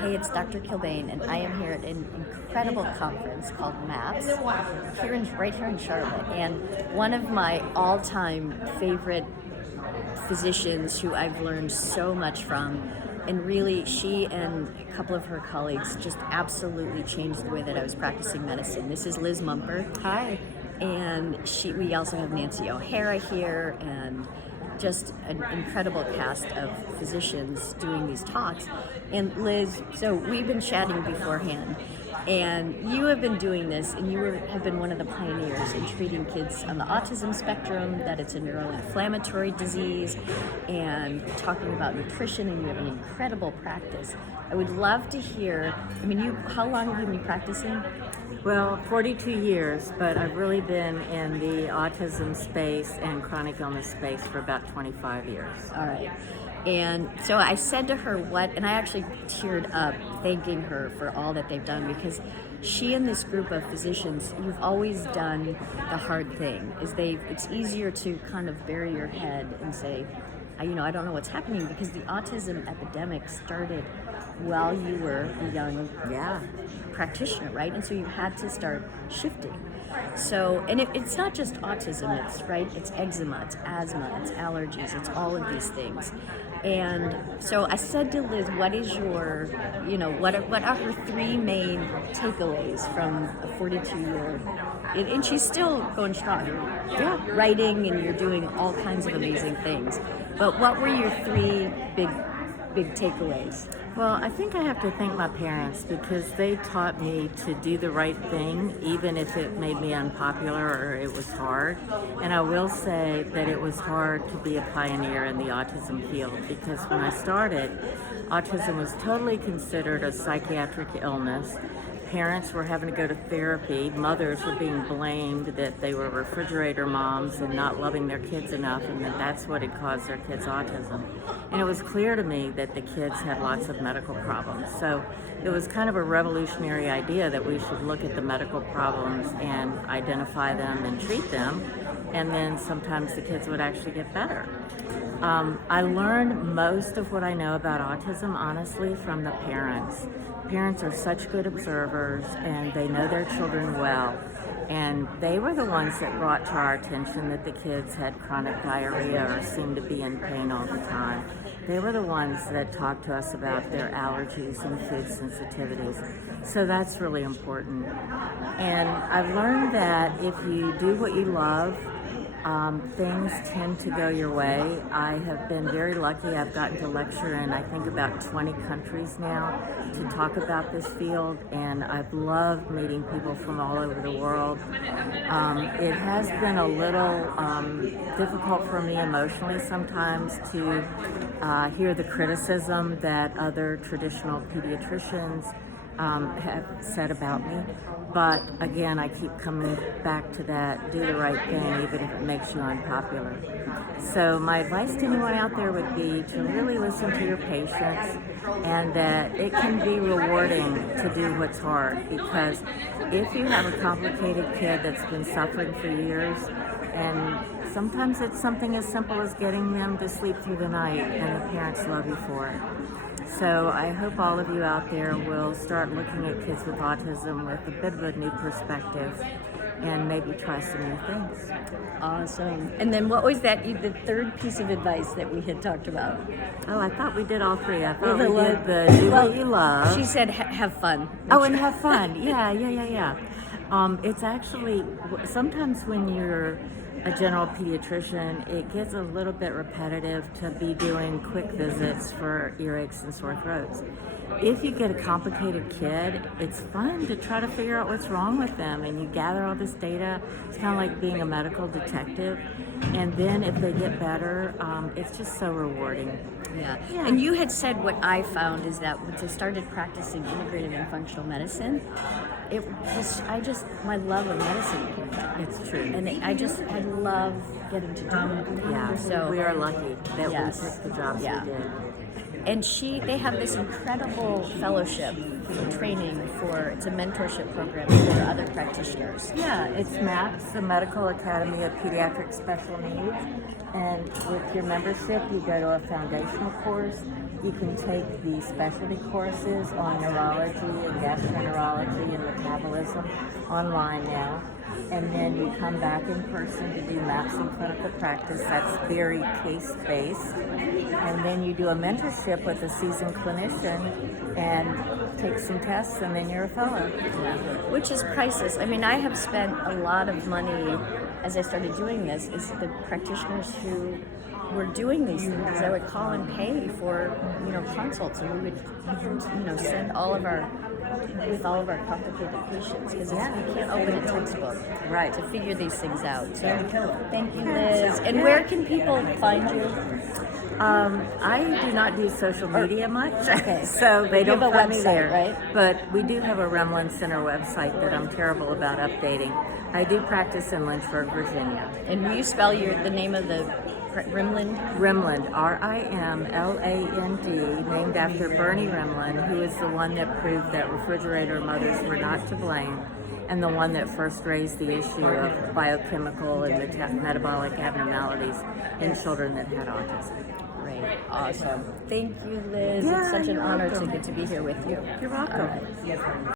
Hey, it's Dr. Kilbane, and I am here at an incredible conference called MAPS right here in Charlotte. And one of my all-time favorite physicians who I've learned so much from, and really she and a couple of her colleagues just absolutely changed the way that I was practicing medicine. This is Liz Mumper. Hi. And we also have Nancy O'Hara here, and just an incredible cast of physicians doing these talks. And Liz, so we've been chatting beforehand, and you have been doing this, and have been one of the pioneers in treating kids on the autism spectrum, that it's a neuroinflammatory disease, and talking about nutrition, and you have an incredible practice. I would love to hear, how long have you been practicing? Well, 42 years, but I've really been in the autism space and chronic illness space for about 25 years. All right. And so I said to her and I actually teared up thanking her for all that they've done, because she and this group of physicians, you've always done the hard thing. It's easier to kind of bury your head and say, I don't know what's happening, because the autism epidemic started while you were a young practitioner, right? And so you had to start shifting. So, and it's not just autism, it's eczema, it's asthma, it's allergies, it's all of these things. And so I said to Liz, what is your, what are her three main takeaways from a 42-year, and she's still going strong. Yeah, writing, and you're doing all kinds of amazing things. But what were your three big takeaways? Well, I think I have to thank my parents, because they taught me to do the right thing, even if it made me unpopular or it was hard. And I will say that it was hard to be a pioneer in the autism field, because when I started, autism was totally considered a psychiatric illness. Parents were having to go to therapy. Mothers were being blamed that they were refrigerator moms and not loving their kids enough, and that's what had caused their kids' autism. And it was clear to me that the kids had lots of medical problems. So it was kind of a revolutionary idea that we should look at the medical problems and identify them and treat them, and then sometimes the kids would actually get better. I learned most of what I know about autism, honestly, from the parents. Parents are such good observers, and they know their children well. And they were the ones that brought to our attention that the kids had chronic diarrhea or seemed to be in pain all the time. They were the ones that talked to us about their allergies and food sensitivities. So that's really important. And I've learned that if you do what you love, things tend to go your way. I have been very lucky. I've gotten to lecture in, I think, about 20 countries now to talk about this field, and I've loved meeting people from all over the world. It has been a little difficult for me emotionally sometimes to hear the criticism that other traditional pediatricians have said about me. But again, I keep coming back to that, do the right thing, even if it makes you unpopular. So my advice to anyone out there would be to really listen to your patients, and that it can be rewarding to do what's hard, because if you have a complicated kid that's been suffering for years, and sometimes it's something as simple as getting them to sleep through the night, and the parents love you for it. So I hope all of you out there will start looking at kids with autism with a bit of a new perspective, and maybe try some new things. Awesome. And then what was the third piece of advice that we had talked about? Oh, I thought we did all three. I thought we did the do what you love. She said have fun. Oh, and have fun. Yeah. It's actually, sometimes when you're a general pediatrician, it gets a little bit repetitive to be doing quick visits for earaches and sore throats. If you get a complicated kid, it's fun to try to figure out what's wrong with them, and you gather all this data. It's kind of like being a medical detective, and then if they get better, it's just so rewarding. Yeah. And you had said, what I found is that once I started practicing integrative and functional medicine, my love of medicine came back. It's true. And I love getting to do it. Yeah, so we are lucky that we picked the jobs we did. And they have this incredible fellowship training it's a mentorship program for other practitioners. Yeah, it's MAPS, the Medical Academy of Pediatric Special Needs. And with your membership, you go to a foundational course. You can take the specialty courses on neurology and gastroenterology and metabolism online now. And then you come back in person to do MAPS in clinical practice. That's very case-based. And then you do a mentorship with a seasoned clinician and take some tests, and then you're a fellow. Which is priceless. I mean, I have spent a lot of money as I started doing this, is the practitioners who were doing these things. I would call and pay for, consults, and we would, send all of our complicated patients, because you can't open a textbook to figure these things out. So thank you, Liz. And where can people find you? I do not do social media much, Okay. so they don't have a find me website, there. right? But we do have a Remlin Center website that I'm terrible about updating. I do practice in Lynchburg, Virginia. And will you spell the name of the Rimland? Rimland, Rimland, named after Bernie Rimland, who is the one that proved that refrigerator mothers were not to blame, and the one that first raised the issue of biochemical and metabolic abnormalities in children that had autism. Great. Awesome. Thank you, Liz. Yeah, It's such an you're honor welcome. to get to be here with you. You're welcome. All right.